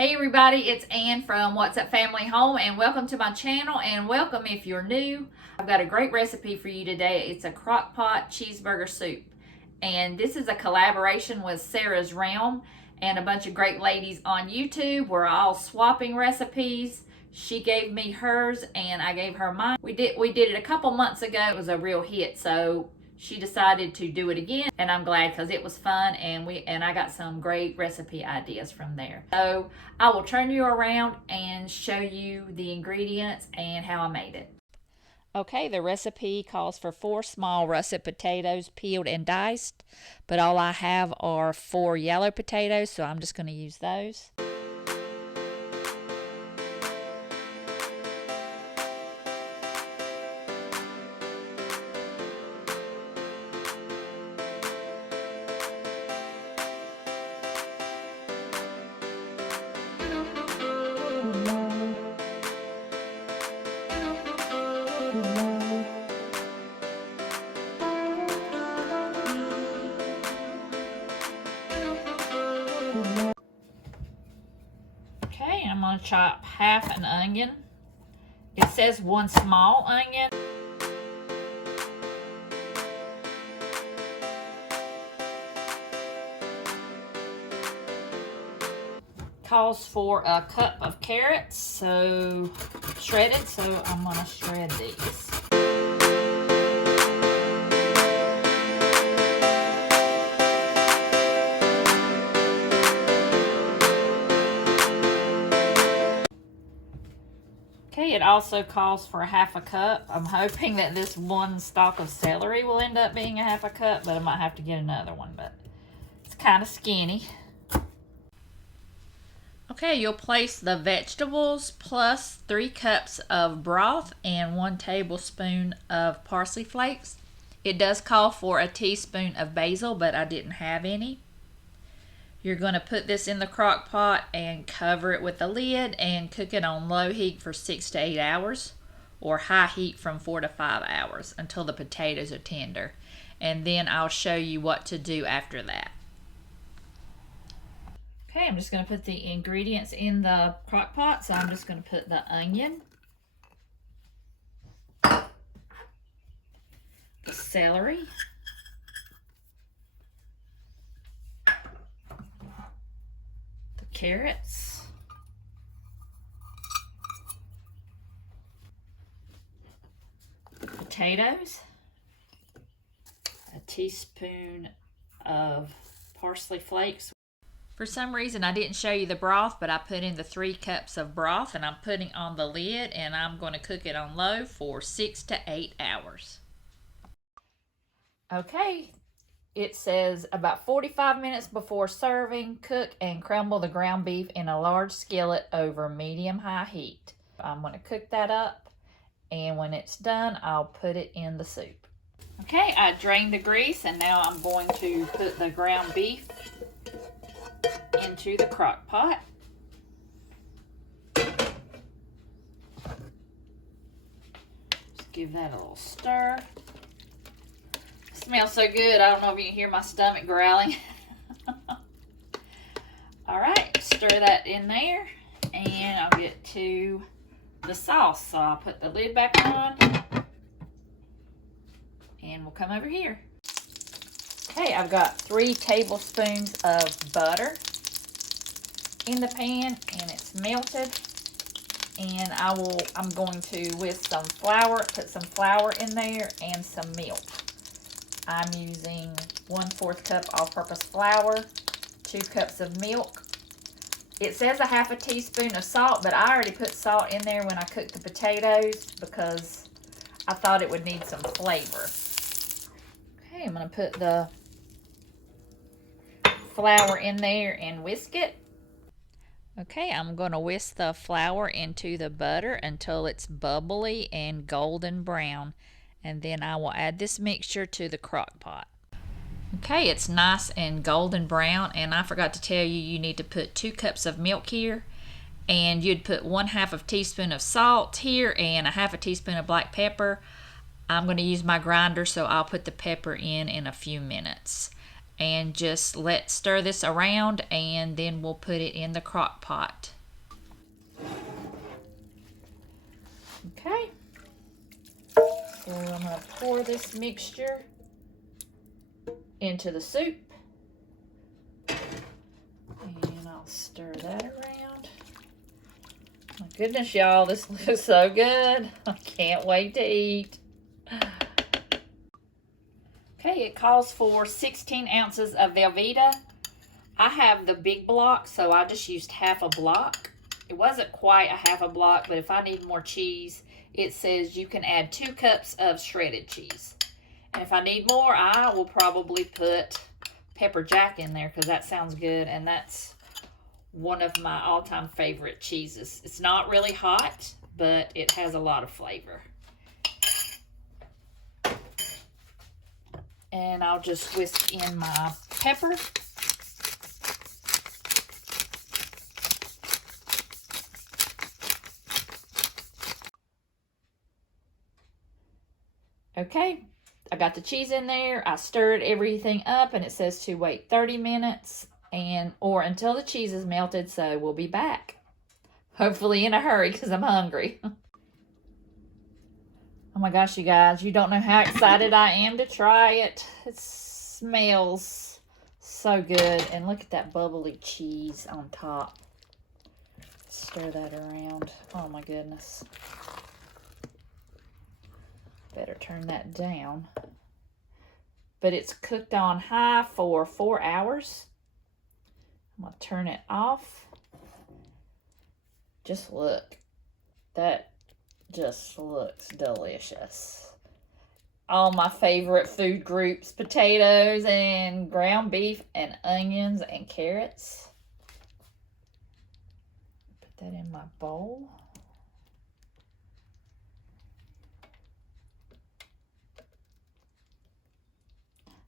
Hey everybody, it's Ann from What's Up Family Home, and welcome to my channel, and welcome if you're new. I've got a great recipe for you today. It's a crock pot cheeseburger soup, and this is a collaboration with Sara's Realm and a bunch of great ladies on YouTube. We're all swapping recipes. She gave me hers and I gave her mine. We did it a couple months ago. It was a real hit, so she decided to do it again, and I'm glad because it was fun, and I got some great recipe ideas from there. So I will turn you around and show you the ingredients and how I made it. Okay, the recipe calls for 4 small russet potatoes, peeled and diced, but all I have are 4 yellow potatoes, so I'm just going to use those. Okay, I'm going to chop half an onion. It says 1 small onion. Calls for a cup of carrots, so shredded, so I'm going to shred these. Okay, it also calls for half a cup. I'm hoping that this 1 stalk of celery will end up being a half a cup, but I might have to get another one, but it's kind of skinny. Okay, you'll place the vegetables plus 3 cups of broth and 1 tablespoon of parsley flakes. It does call for a teaspoon of basil, but I didn't have any. You're going to put this in the crock pot and cover it with a lid and cook it on low heat for 6 to 8 hours, or high heat from 4 to 5 hours until the potatoes are tender. And then I'll show you what to do after that. Okay, I'm just going to put the ingredients in the crock pot. So I'm just going to put the onion, the celery, the carrots, potatoes, a teaspoon of parsley flakes. For some reason, I didn't show you the broth, but I put in the 3 cups of broth, and I'm putting on the lid, and I'm going to cook it on low for 6 to 8 hours. Okay, it says about 45 minutes before serving, cook and crumble the ground beef in a large skillet over medium-high heat. I'm going to cook that up, and when it's done, I'll put it in the soup. Okay, I drained the grease, and now I'm going to put the ground beef into the crock pot. Just give that a little stir. It smells so good. I don't know if you can hear my stomach growling. Alright, stir that in there, and I'll get to the sauce. So I'll put the lid back on, and we'll come over here. Okay, I've got 3 tablespoons of butter in the pan, and it's melted. And I'm going to, with some flour, put some flour in there and some milk. I'm using 1/4 cup all-purpose flour, 2 cups of milk. It says a half a teaspoon of salt, but I already put salt in there when I cooked the potatoes because I thought it would need some flavor. Okay, I'm going to put the flour in there and whisk it. Okay, I'm going to whisk the flour into the butter until it's bubbly and golden brown, and then I will add this mixture to the crock pot. Okay, it's nice and golden brown, and I forgot to tell you, you need to put 2 cups of milk here, and you'd put 1/2 teaspoon of salt here and a 1/2 teaspoon of black pepper. I'm going to use my grinder, so I'll put the pepper in a few minutes. and just stir this around, and then we'll put it in the crock pot. Okay, so I'm going to pour this mixture into the soup, and I'll stir that around. My goodness, y'all, this looks so good. I can't wait to eat. Okay, it calls for 16 ounces of Velveeta. I have the big block, so I just used half a block. It wasn't quite a half a block, but if I need more cheese, it says you can add 2 cups of shredded cheese. And if I need more, I will probably put pepper jack in there because that sounds good, and that's one of my all-time favorite cheeses. It's not really hot, but it has a lot of flavor. And I'll just whisk in my pepper. Okay, I got the cheese in there. I stirred everything up, and it says to wait 30 minutes or until the cheese is melted, so we'll be back. Hopefully in a hurry because I'm hungry. Oh my gosh, you guys, you don't know how excited I am to try it. It smells so good. And look at that bubbly cheese on top. Stir that around. Oh my goodness. Better turn that down. But it's cooked on high for 4 hours. I'm going to turn it off. Just look. That just looks delicious. All my favorite food groups, potatoes and ground beef and onions and carrots. Put that in my bowl.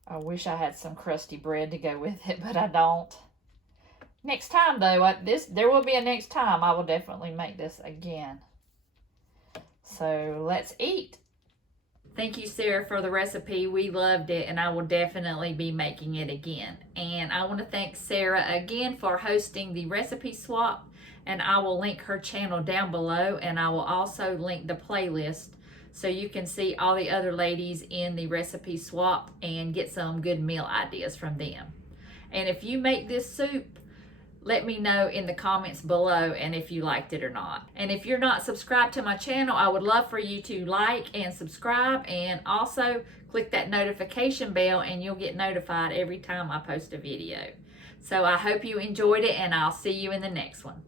I wish I had some crusty bread to go with it, but I don't. Next time though, there will be a next time. I will definitely make this again. So let's eat. Thank you, Sarah, for the recipe. We loved it, and I will definitely be making it again. And I want to thank Sarah again for hosting the recipe swap, and I will link her channel down below, and I will also link the playlist so you can see all the other ladies in the recipe swap and get some good meal ideas from them. And if you make this soup, let me know in the comments below and if you liked it or not. And if you're not subscribed to my channel, I would love for you to like and subscribe, and also click that notification bell and you'll get notified every time I post a video. So I hope you enjoyed it, and I'll see you in the next one.